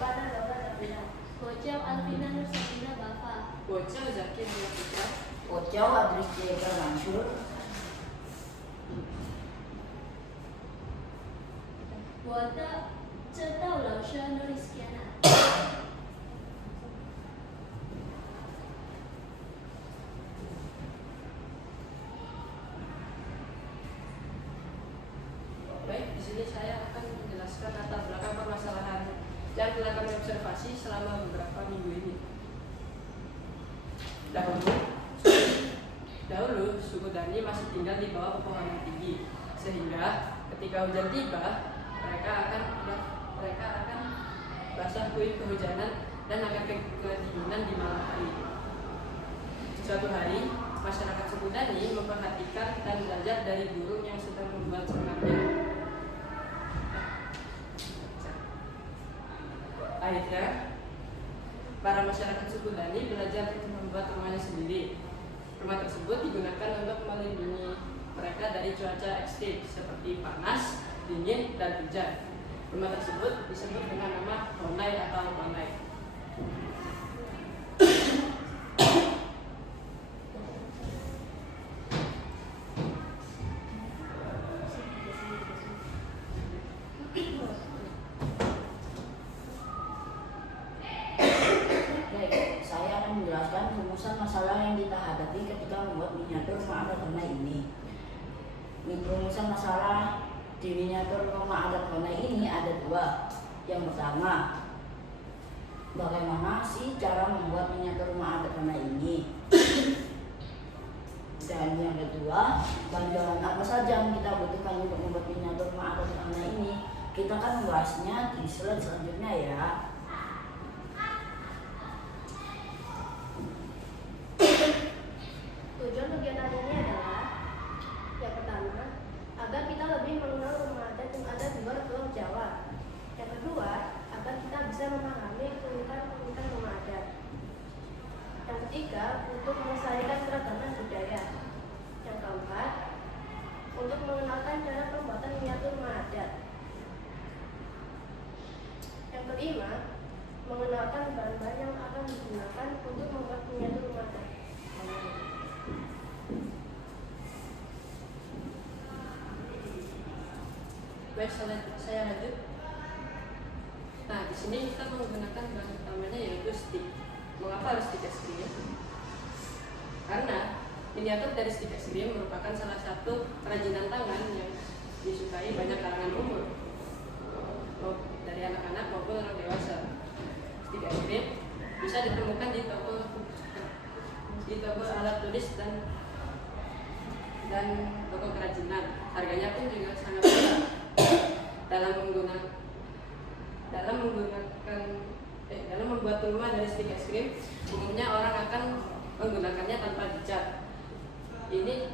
Ivana Bapak Davina. Bocah Alvina Nur Sakina Bapak. Bocah Zakir Putra. Bocah Adris Jeka Mansur.我的这道老师 Nur Rizkiana. Baik, di sini saya akan menjelaskan latar belakang permasalahan yang telah kami observasi selama beberapa minggu ini. Dahulu, suku Dani masih tinggal di bawah pepohonan tinggi, sehingga ketika hujan tiba, mereka akan basah kuyup kehujanan dan akan kedinginan di malam hari. Suatu hari, masyarakat suku Dani memperhatikan dan belajar dari burung yang sedang membuat sarangnya. Akhirnya, para masyarakat suku Dani belajar membuat rumahnya sendiri. Rumah tersebut digunakan untuk melindungi mereka dari cuaca ekstrim seperti panas, dingin, dan hujan. Rumah tersebut disebut dengan nama honai atau honai. Saya akan menjelaskan rumusan masalah yang kita hadapi ketika membuat miniatur rumah adat honai ini. Rumusan masalah di miniatur rumah adat honai ini ada dua. Yang pertama, bagaimana sih cara membuat miniatur rumah adat honai ini? Dan yang kedua, bahan-bahan apa saja yang kita butuhkan untuk membuat miniatur rumah adat honai ini? Kita akan membahasnya di slide selanjutnya ya. Tujuan kegiatan ini adalah yang pertama, agar kita lebih mengenal rumah adat yang ada di luar Pulau Jawa. Yang kedua, agar kita bisa memahami keunikan rumah adat. Yang ketiga, untuk melestarikan keragaman budaya. Yang keempat, untuk mengenalkan cara pembuatan miniatur rumah adat. Yang kelima, mengenalkan bahan-bahan yang akan digunakan untuk membuat miniatur rumah adat. Baik, saya lanjut. Nah, di sini kita menggunakan bahan utamanya yaitu stick. Mengapa harus stick es krim? Karena miniatur dari stick es krim merupakan salah satu kerajinan tangan yang disukai banyak kalangan umur, dari anak-anak maupun orang dewasa. Stick es krim bisa ditemukan di toko alat tulis dan toko kerajinan. Harganya pun juga sangat murah. Dalam membuat rumah dari stick es krim, umumnya orang akan menggunakannya tanpa dicat. Ini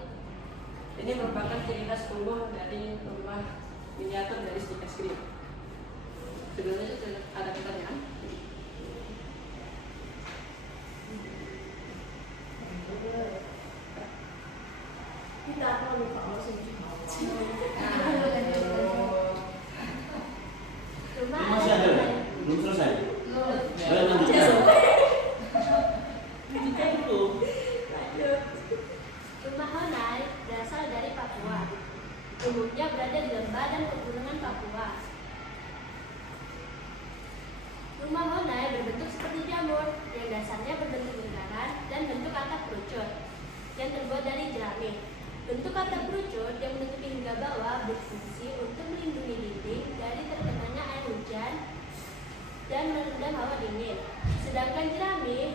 merupakan ciri khas umum dari rumah miniatur dari stick es krim. Sebelumnya ada pertanyaan? Kita akan lupa Masih ada? Belum selesai? Lanjut. Rumah honai berasal dari Papua. Umumnya berada di lembah dan pegunungan Papua. Rumah honai berbentuk seperti jamur, yang dasarnya berbentuk lingkaran dan bentuk atap kerucut, yang terbuat dari jerami. Bentuk atap kerucut yang menutupi hingga bawah berfungsi untuk melindungi dinding dari terkenanya air hujan dan meredam hawa dingin. Sedangkan jerami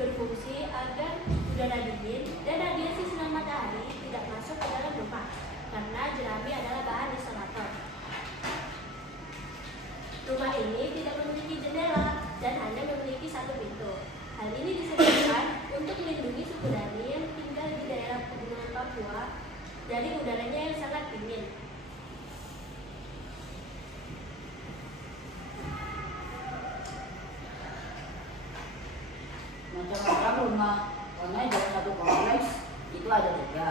berfungsi agar udara dingin dan radiasi sinar matahari tidak masuk ke dalam rumah, karena jerami adalah bahan isolator. Rumah ini tidak memiliki jendela dan hanya memiliki satu pintu. Hal ini disebabkan untuk melindungi suku Dani yang tinggal di daerah pegunungan Papua dari udaranya yang sangat dingin. Macam-macam rumah honai dalam satu kompleks itu ada tiga,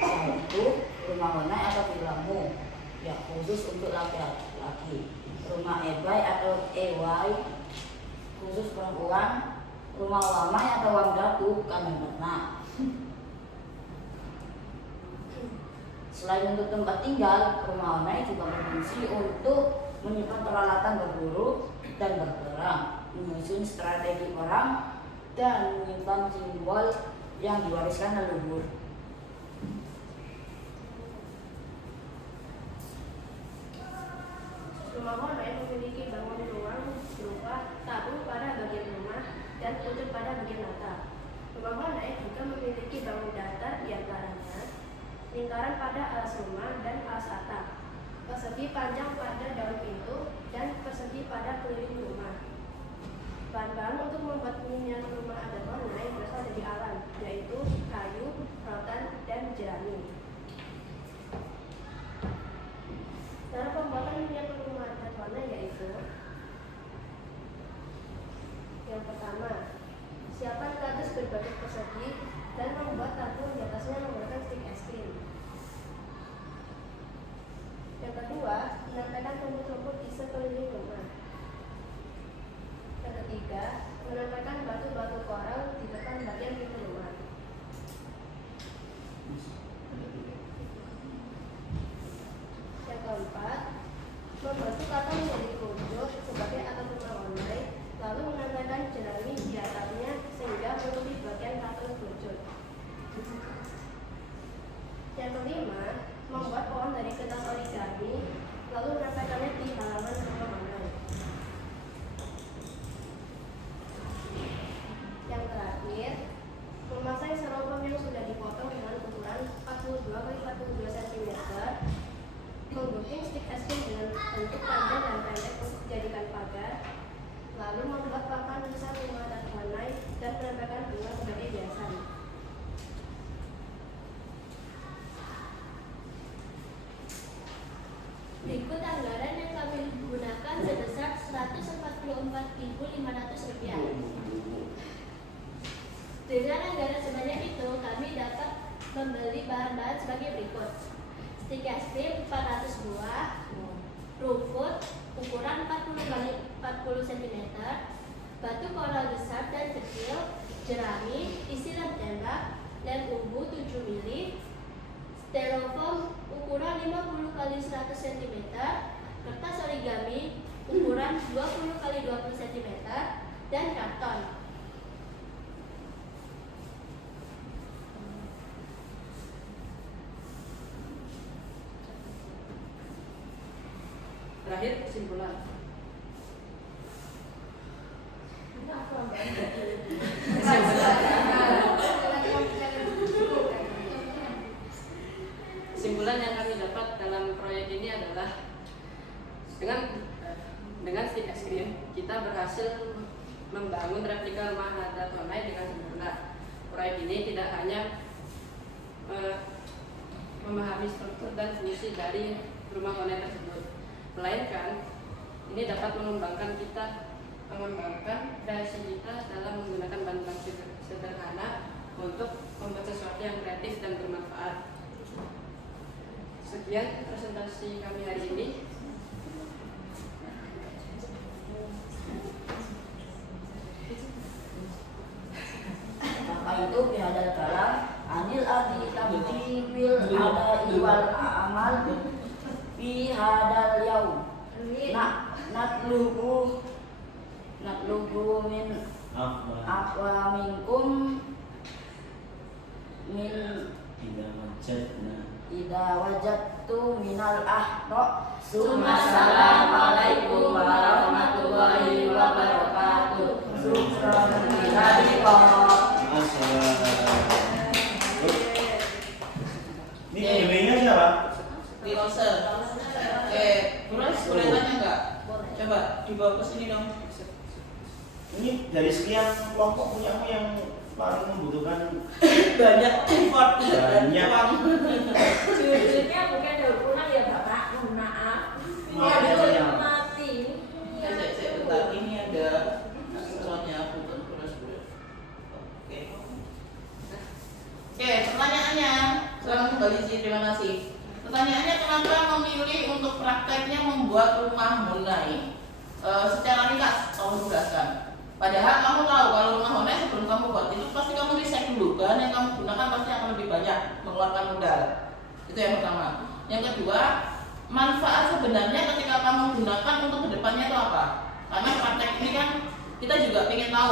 yaitu rumah honai atau villamu yang khusus untuk laki-laki. rumah ebai atau ewai khusus perempuan, rumah wamai atau wamdatu kami pernah. Selain untuk tempat tinggal, rumah wamai juga berfungsi untuk menyimpan peralatan berburu dan berperang, menyusun strategi perang, dan menyimpan simbol yang diwariskan leluhur. Rumah wamai memiliki bangun ruang berupa tabung pada bagian rumah dan pucuk pada bagian atap. Rumah wamai juga memiliki bangun datar di antaranya, lingkaran pada alas rumah dan alas atap, persegi panjang pada daun pintu, dan persegi pada keliling rumah. Bahan-bahan untuk membuat miniatur rumah adat wamai berasal dari alam, yaitu kayu, rotan, dan jerami. Cara pembuatan miniatur rumah adat wamai yaitu: yang pertama, siapkan kardus berbentuk persegi dan membuat tabung di atasnya menggunakan stik es krim. Yang kedua, menempelkan rumput-rumput di sekeliling rumah. Yang ketiga, menempelkan batu-batu koral di depan bagian pintu rumah. Yang keempat, membentuk atau menjadi kerucut sebagai atap rumah wamai, lalu menempelkan jerami di atapnya sehingga menutupi bagian patung kerucut. Yang kelima, membuat pohon dari kertas origami, lalu menempelkannya di halaman rumah wamai. Yang terakhir, memasak serobong yang sudah dipotong dengan ukuran 42 x 42 cm, menggunting stik es krim dengan bentuk panjang dan pendek untuk dijadikan pagar, lalu membuat papan besar rumah adat wamai dan menempelkan bunga sebagai hiasan. Berikut anggaran yang kami gunakan sebesar Rp144.500. Dengan anggaran sebanyak itu, kami dapat membeli bahan-bahan sebagai berikut: stik es krim 400 buah, rumput ukuran 40 x 40 cm, batu koral besar dan kecil, jerami, isi lem tembak, lem umbu 7 mili, styrofoam ukuran 50 x 100 cm, kertas origami ukuran 20 x 20 cm, dan karton. Terakhir, kesimpulan. Kesimpulan yang kami dapat dalam proyek ini adalah dengan stik es krim kita berhasil membangun replika rumah adat wamai dengan sempurna. Proyek ini tidak hanya memahami struktur dan fungsi dari rumah wamai tersebut, melainkan ini dapat mengembangkan kreasi kita dalam menggunakan bahan-bahan sederhana untuk membuat sesuatu yang kreatif dan bermanfaat. Sekian presentasi kami hari ini. Maka itu bihadal kalam anil adi tabdi bil ada iwal amal bihadal yaum natlubu min afwa minkum min ida wajadtu minal ahra summa assalamualaikum warahmatullahi wabarakatuh. Ini emailnya siapa? Di Roser. Terus boleh tanya nggak? Coba dibawa ke sini dong. Ini dari sekian kelompok punyamu yang paling membutuhkan Banyak effort, banyak uang. Judulnya bukan daur ulang ya Bapak, mohon maaf. Iya. Mati. Saya bentar, ini ada aksesorisnya punten terus. Oke. Oke, pertanyaannya. Sekarang kembali sih, terima kasih. Pertanyaannya, kenapa memilih untuk prakteknya membuat membuat rumah Honai, secara ringkas kamu jelaskan. Padahal kamu tahu kalau rumah Honai sebelum kamu buat itu pasti kamu riset dulu, bahan yang kamu gunakan pasti akan lebih banyak mengeluarkan modal. Itu yang pertama. Yang kedua, manfaat sebenarnya ketika kamu gunakan untuk kedepannya itu apa? Karena praktek ini kan kita juga ingin tahu